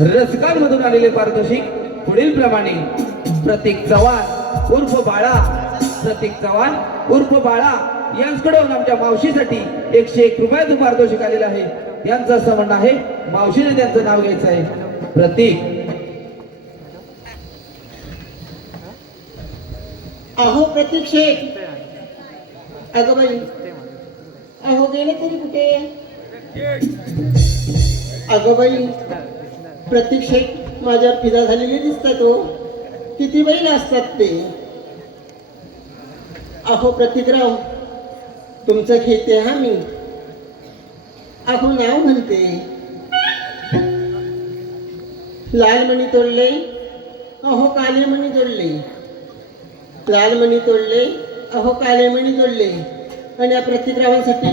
रसकांमधून आलेले पारितोषिक पुढील प्रमाणे. प्रतीक चव्हाण उर्फ बाळा, प्रतीक चव्हाण उर्फ बाळा यांच्याकडून आमच्या मावशीसाठी 101 रुपयाचं पारितोषिक आलेलं आहे. यांचं असं म्हणणं आहे मावशीने त्यांचं नाव घ्यायचं आहे. प्रतीक. अहो प्रतीक शेठ. अगं बाई, अहो गेले तरी कुठे? अगं बाई, प्रतीक शेठ माझ्या फिदा झालेले दिसतात. हो, किती बैल असतात ते. अहो प्रतीकराव, तुमचं घेते हा मी. अहो नाव म्हणते. लाल मणी तोडले, अहो काले मणी तोडले. लाल मणी तोडले, अहो काले मणी तोडले. आणि या प्रतीकरावांसाठी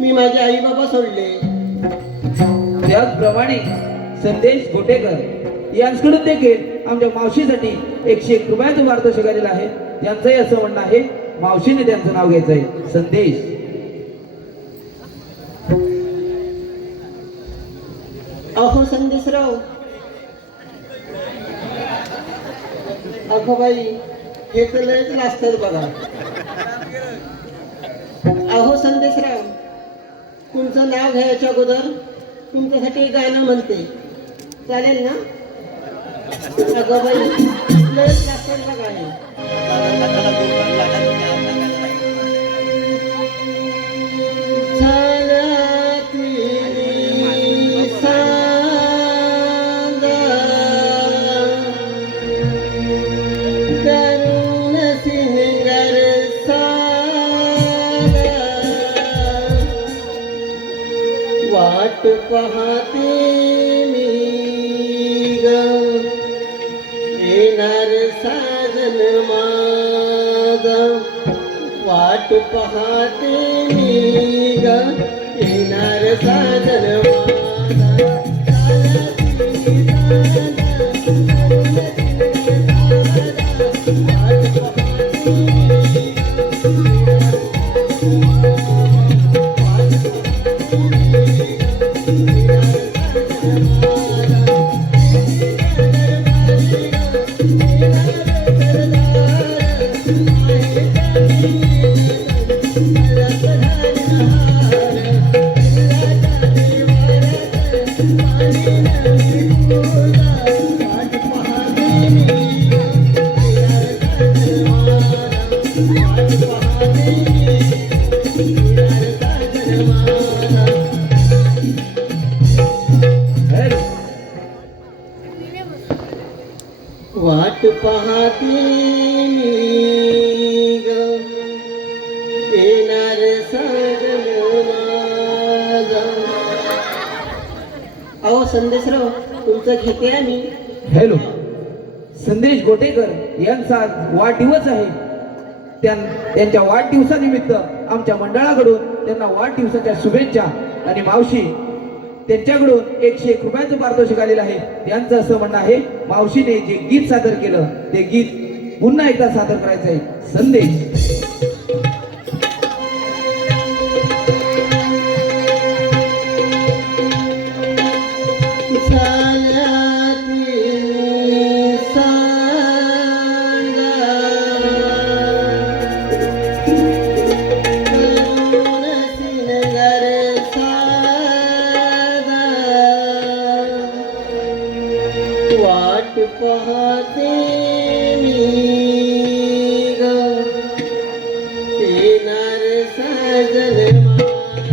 मी माझे आई बाबा सोडले. त्याचप्रमाणे संदेश गोटेकर यांच्याकडून देखील आमच्या मावशीसाठी 101 रुपयाचं पारितोषिक आलेलं आहे. त्यांचंही असं म्हणणं आहे मावशीने त्यांचं नाव घ्यायचं आहे. संदेश. अहो संदेशराव. अगो बाई, हे तर लयच लाजतात बघा. अहो संदेशराव, तुमचं नाव घ्यायच्या अगोदर तुमच्यासाठी गाणं म्हणते, चालेल ना? अगो बाई, लयच लाजतात बघा हे. वाट पाहते मी ग, येणार साजन माझा. वाट पाहते मी ग, येणार साजन माझा. वाट पाहते मी ग, येणार साजन माझा. अहो संदेशराव, तुमचं घेते आम्ही. हॅलो. संदेश गोटेकर यांचा आज वाढदिवस आहे. त्यांच्या वाढदिवसानिमित्त आमच्या मंडळाकडून त्यांना वाढदिवसाच्या शुभेच्छा. आणि मावशी त्यांच्याकडून 101 रुपयाचं पारितोषिक आलेलं आहे. त्यांचं असं म्हणणं आहे मावशीने जे गीत सादर केलं ते गीत पुन्हा एकदा सादर करायचं आहे. संदेश. वाट पाहते मी ग, येणार साजन माझा. वाट पाहते मी ग, येणार साजन माझा.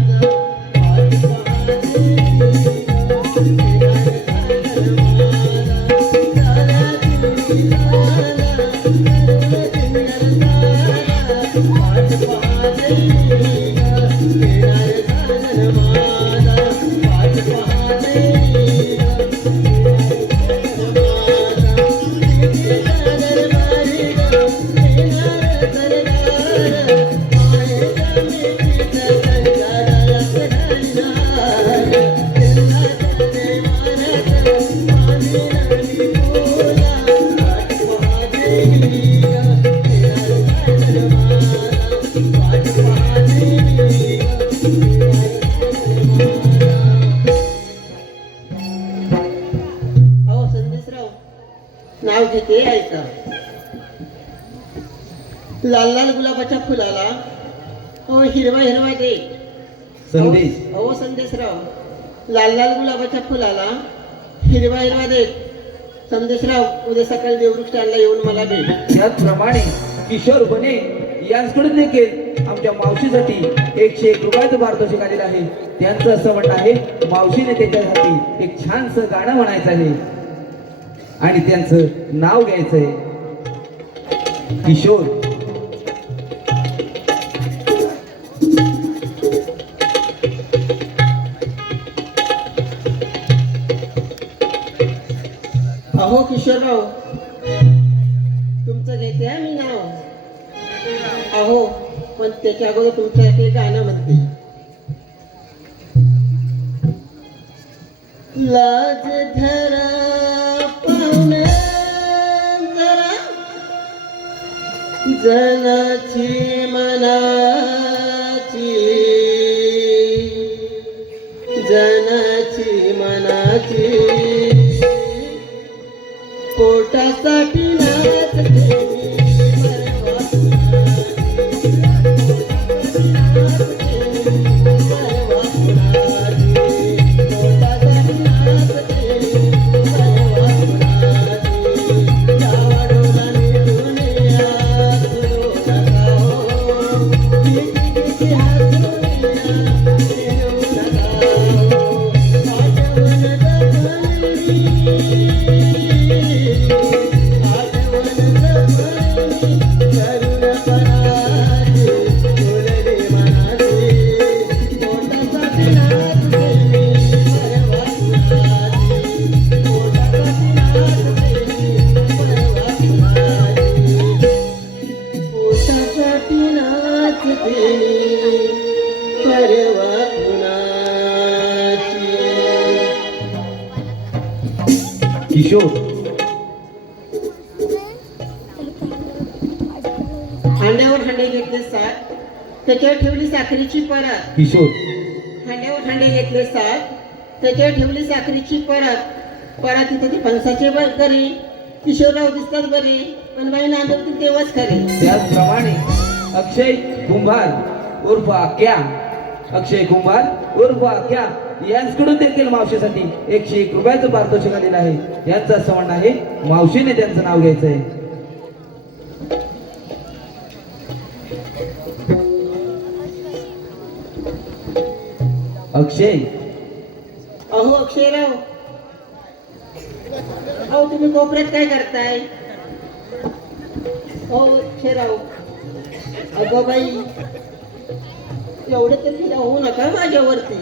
वाट पाहते मी ग, येणार साजन माझा. वाट पाहते मी ग, येणार साजन माझा. नाव घेते ऐका. लाल लाल गुलाबाच्या फुलाला हो हिरवा हिरवा दे. संदेश. हो संदेशराव. लाल लाल गुलाबाच्या फुलाला हिरवा हिरवा दे. संदेशराव उद्या सकाळी देवरुख स्टँडला येऊन मला भेट. त्याचप्रमाणे किशोर बने यांच्याकडून देखील आमच्या मावशीसाठी 101 रुपयाचं पारितोषिक आलेलं आहे. त्यांचं असं म्हणणं आहे मावशीने त्याच्यासाठी एक छानसं गाणं म्हणायचं आहे आणि त्यांचं नाव घ्यायचं आहे किशोर. अहो किशोरराव तुमचं घेते हा मी नाव. अहो पण त्याच्या अगोदर तुमच्यासाठी एक गाणं म्हणते. लाज धरा पाहुणे जरा जनाची मनाची जनाची मनाची पोटासाठी नाचते किशोर. हांड्यावर हांडे घेतले सात त्याच्यावर ठेवली साखरेची परात. किशोर. हांड्यावर हांडे घेतले सात त्याच्यावर ठेवली साखरेची परात. परात तिथे ते फणसाचे करे. किशोरराव दिसतात बरे पण बाई नांदवतील तेव्हाच खरे. त्याचप्रमाणे अक्षय कुंभार उर्फ आक्या. अक्षय कुंभार उर्फ आक्या यांच्याकडून देखील मावशीसाठी 101 रुपयाचं पारितोषिक आलेलं आहे. यांचं असं म्हणणं आहे मावशीने त्यांचं नाव घ्यायचं आहे अक्षय. अहो अक्षयराव अहो तुम्ही कोपऱ्यात काय करताय. हो अक्षयराव अगं बाई एवढं तरी होऊ नका माझ्यावरती.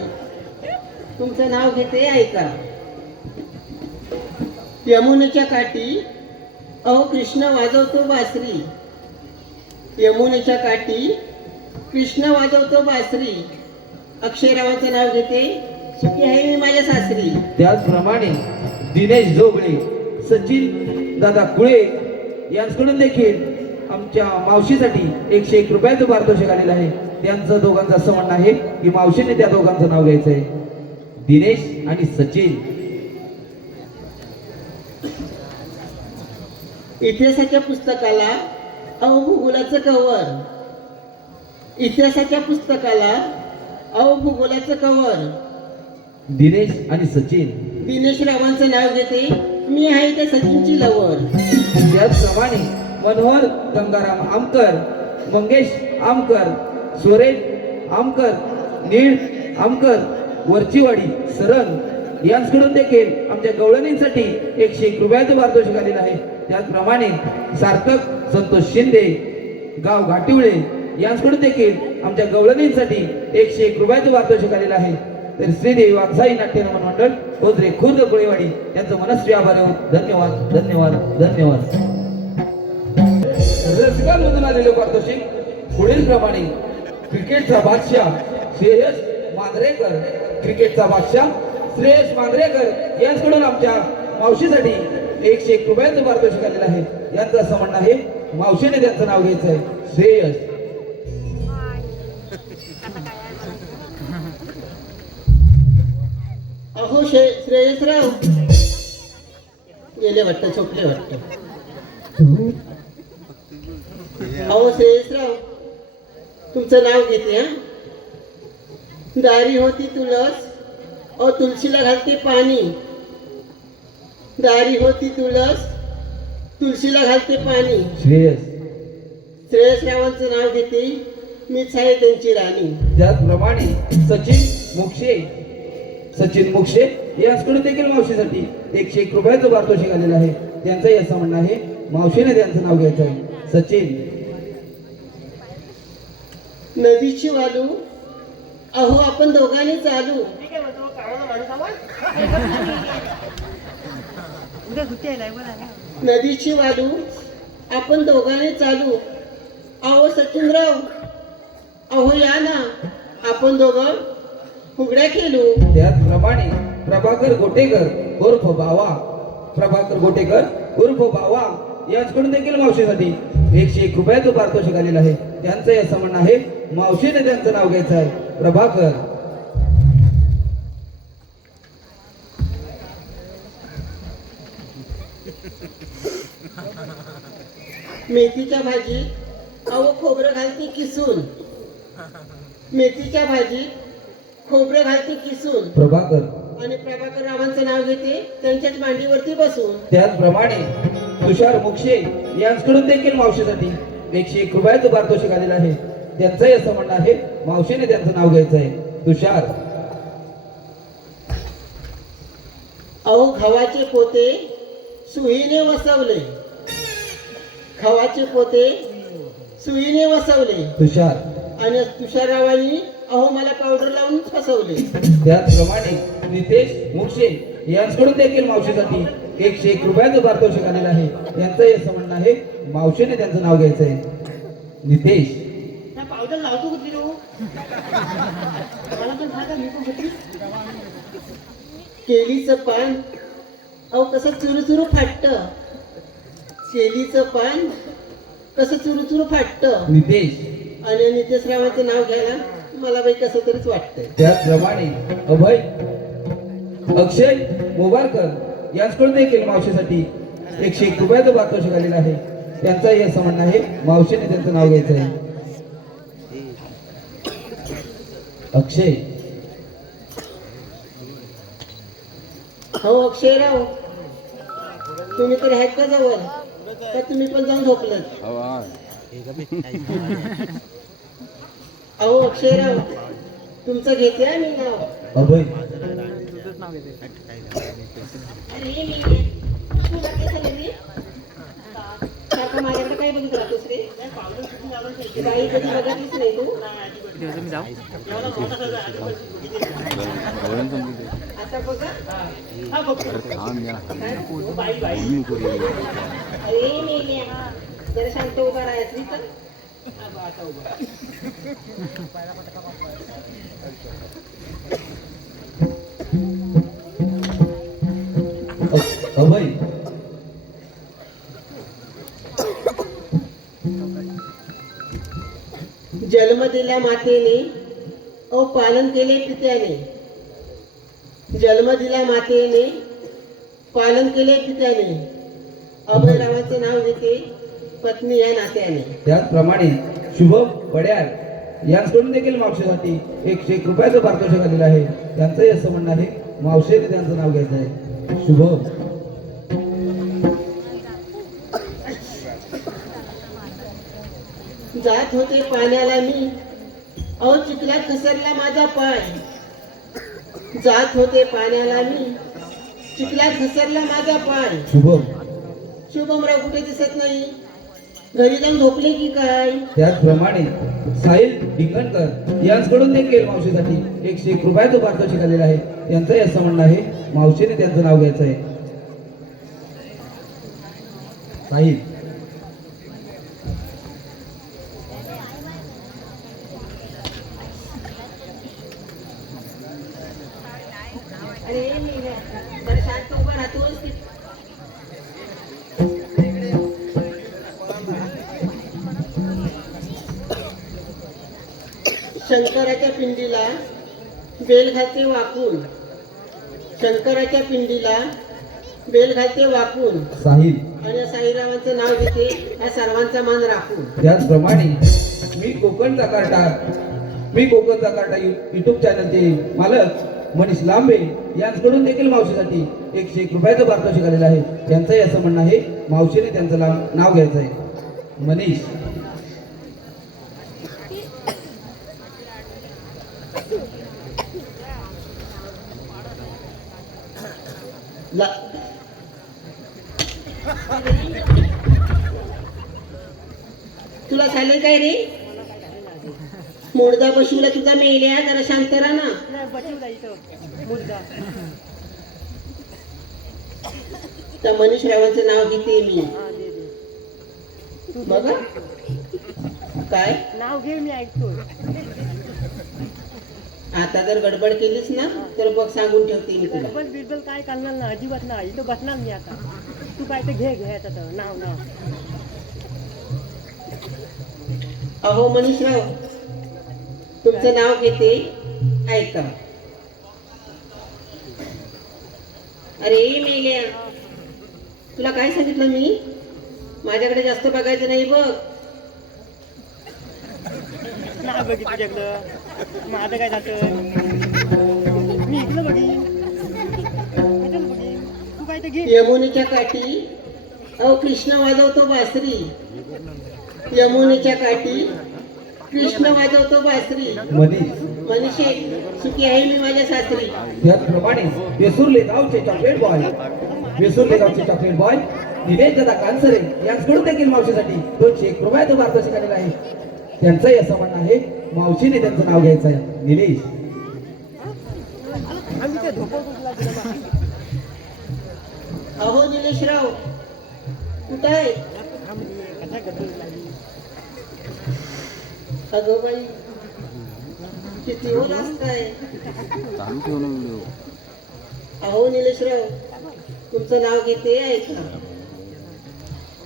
तुमचं नाव घेते ऐका. यमुनेच्या काठी अहो कृष्ण वाजवतो बासरी. यमुनेच्या काठी कृष्ण वाजवतो बासरी. अक्षयरावाचं नाव घेते सुखी आहे मी माझ्या सासरी. त्याचप्रमाणे दिनेश जोगळे सचिन दादा कुळे यांच्याकडून देखील आमच्या मावशीसाठी 101 रुपयाचं पारितोषिक आलेलं आहे. त्यांचं दोघांचं असं म्हणणं आहे की मावशीने त्या दोघांचं नाव घ्यायचं आहे दिनेश आणि सचिन. इतिहासाच्या पुस्तकाला अहो भूगोलाचं कवर. इतिहासाच्या पुस्तकाला अहो भूगोलाचं कवर. दिनेश आणि सचिन. दिनेश रावांचं नाव घेते मी आहे त्या सचिनची लवर. त्याचप्रमाणे मनोहर गंगाराम आमकर, मंगेश आमकर, सुरेश आमकर, नीळ आमकर, वरचीवाडी सरंग यांच्याकडून देखील आमच्या गवळणींसाठी 101 रुपयाचं पारितोषिक आलेलं आहे. त्याचप्रमाणे सार्थक संतोष शिंदे गाव घाटिवळे यांच्याकडून देखील आमच्या गवळणींसाठी 101 रुपयाचं पारितोषिक आलेलं आहे. तर श्रीदेवी वाघसाई नाट्य नमन मंडळ कोजरे खुर्द कोळेवाडी यांचं मनस्वी आभार आहोत. धन्यवाद धन्यवाद धन्यवाद. रसिकांमधून आलेले पारितोषिक पुढील प्रमाणे क्रिकेटचा बादशाह श्रेयस मांजरेकर. क्रिकेटचा बादशाह श्रेयस मांजरेकर यांच्याकडून आमच्या मावशीसाठी 101 रुपयाचं पारितोषिक आलेलं आहे. यांचं असं म्हणणं आहे मावशीने त्यांचं नाव घ्यायचं आहे श्रेयस. अहो श्रेयसराव गेले वाटतं, झोपले वाटतं. अहो श्रेयसराव, तुमचं नाव घेते हा. दारी होती तुळस, अहो तुळशीला घालते पाणी. दारी होती तुळस, तुळशीला घालते पाणी. श्रेयसरावांचं नाव घेते, मीच आहे त्यांची राणी. त्याचप्रमाणे सचिन मुक्षे याचकडून देखील मावशीसाठी 101 रुपयाचं पारितोषिक आलेलं आहे. त्यांचंही असं म्हणणं आहे, मावशीने त्यांचं नाव घ्यायचं आहे. सचिन. नदीची वालू, अहो आपण दोघांनी चालू. नदीची वालू, आपण दोघांनी चालू. अहो सचिनराव, अहो या ना, आपण दोघं फुगड्या खेळू. त्याचप्रमाणे प्रभाकर गोटेकर उर्फ बावा यांच्याकडून देखील मावशीसाठी 101 रुपयाचं पारितोषिक आलेलं आहे. त्यांचंही असं म्हणणं आहे, मावशीने त्यांचं नाव घ्यायचं आहे. प्रभाकर. मेथीच्या भाजीत अहो खोबरं घालते किसून. मेथीच्या भाजीत खोबरं घालते किसून. प्रभाकर. आणि प्रभाकर रावांचं नाव घेते, त्यांच्याच मांडीवरती बसून. त्याचप्रमाणे तुषार मुक्षे यांच्याकडून देखील मावशीसाठी 101 रुपयाचं पारितोषिक आलेलं आहे. त्यांचंही असं म्हणणं आहे, मावशीने त्यांचं नाव घ्यायचं आहे. तुषार. अहो गव्हाचे पोते सुईने वसवले. गव्हाचे पोते सुईने वसवले. तुषार. आणि तुषाररावांनी अहो मला पावडर लावून फसवले. त्याचप्रमाणे नितेश मुक्षे यांच्याकडून देखील मावशीसाठी 101 रुपयाचं पारितोषिक आलेलं आहे. त्यांचंही असं म्हणणं आहे, मावशीने त्यांचं नाव घ्यायचं आहे. नितेश. पावडर लावतो कुठली तू? मला पण सांगा, मी पण कुठली? केलीचं पान अहो कसं चुरू फाटत. केलीचं पान कसं चुरू फाटत. नितेश. आणि नितेश रावांचं नाव घ्यायला मला बाई कसं तरीच वाटतंय. त्याचप्रमाणे अक्षय मोबारकर यांच्याकडून देखील मावशीसाठी 101 रुपयाचं पारितोषिक आलेलं आहे. त्यांचंही असं म्हणणं आहे, मावशीने त्यांचं नाव घ्यायचं आहे. अक्षय. हो अक्षयराव, तुम्ही तर आहेत का जवळ, का तुम्ही पण जाऊन झोपलात? अहो अक्षयराव, तुमचं घेते मी नाव. अभय. काका माझ्याकडे काय बघित राहतोस रे? बाई कधी बघितलीच नाही तू. आता बघा. अरे मेल्या, जरा शांत उभा राहायचं तर. अभय. जन्म दिला मातेने, ओ पालन केले पित्याने. जन्म दिला मातेने, पालन केले पित्याने. अभयरावांचं नाव घेते, पत्नी या नात्याने. त्याचप्रमाणे शुभम पड्याळ यांच्याकडून देखील मावशीसाठी 101 रुपयाचं पारितोषिक आलेलं आहे. त्यांचंही असं म्हणणं आहे, मावशीने त्यांचं नाव घ्यायचं आहे. शुभम. जात होते पाण्याला मी, अहो चिखलात घसरला माझा पाय. जात होते पाण्याला मी, चिखलात घसरला माझा पाय. शुभमराव कुठे दिसत नाही, घरी जाऊन झोपले की काय? त्याचप्रमाणे साहिल डिंगणकर यांच्याकडून देखील मावशीसाठी 101 रुपयाचं पारितोषिक आलेलं आहे. त्यांचंही असं म्हणणं आहे, मावशीने त्यांचं नाव घ्यायचं आहे. साहिल. अरे मेल्या, जरा शांत उभा राहतोस की. शंकराच्या पिंडीला बेल घालते वाकून. शंकराच्या पिंडीला बेल घालते वाकून साहिल. आणि या साईरामांचं नाव घेते या सर्वांचा मान राखून. त्याचप्रमाणे मी कोकणचा कार्टा युट्यूब चॅनलचे मालक मनीष लांबे यांच्याकडून देखील मावशीसाठी 101 रुपयाचं पारितोषिक आलेलं आहे. त्यांचंही असं म्हणणं आहे मावशीने त्यांचं नाव घ्यायचं आहे. मनीष. तुला झालं काय रे? मोडदा पशुला तुझा मेल्या, जरा शांत राहा ना. त्या मनीष रावांचं नाव घेते मी. बघा काय नाव घे, मी ऐकतो. आता जर गडबड केलीस ना तर बघ सांगून ठेवते मी तुला. बिलबल बिलबल काय करणार ना, अजिबात नाही. इथं बसणार मी आता. तू काय ते घे घे आता नाव नाव. अहो मनीषराव, तुमचं नाव घेते ऐका. अरे मेल्या, तुला काय सांगितलं मी? माझ्याकडे जास्त बघायचं नाही बघ. नाही बघित तुझ्याकडं. माझं काय जातं, मी इकडं बघीन. कशाला बघीन? तू काय ते घे. यमुनेच्या काठी अहो कृष्ण वाजवतो बासरी. यमुनेच्या काठी कृष्ण वाजवतो बासरी. मनीष. मनीषे सुखी आहे मी माझ्या सासरी. त्याचप्रमाणे वेसुर्ले गावचे चॉकलेट बॉय निलेश दादा कानसरे यांच्याकडून देखील मावशीसाठी 201 रुपयाचं पारितोषिक आलेलं आहे. त्यांचंही असं म्हणणं आहे मावशीने त्यांचं नाव घ्यायचं आहे. निलेश. अहो निलेशराव कुठं आहे? अगं बाई किती हो असताय. अहो निलेशराव, तुमचं नाव घेते ऐका.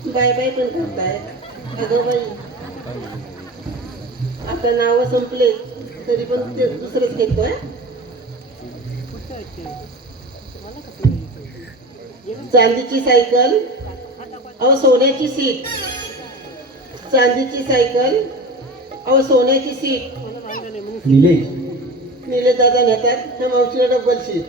बाय बाय पण करताय. अगं बाई, आता नाव संपले तरी पण ते दुसरंच घेतोय. चांदीची सायकल अहो सोन्याची सीट. चांदीची सायकल अहो सोन्याची सीट. निलेश. निलेश दादा नेतात ह्या मावशीला डबल सीट.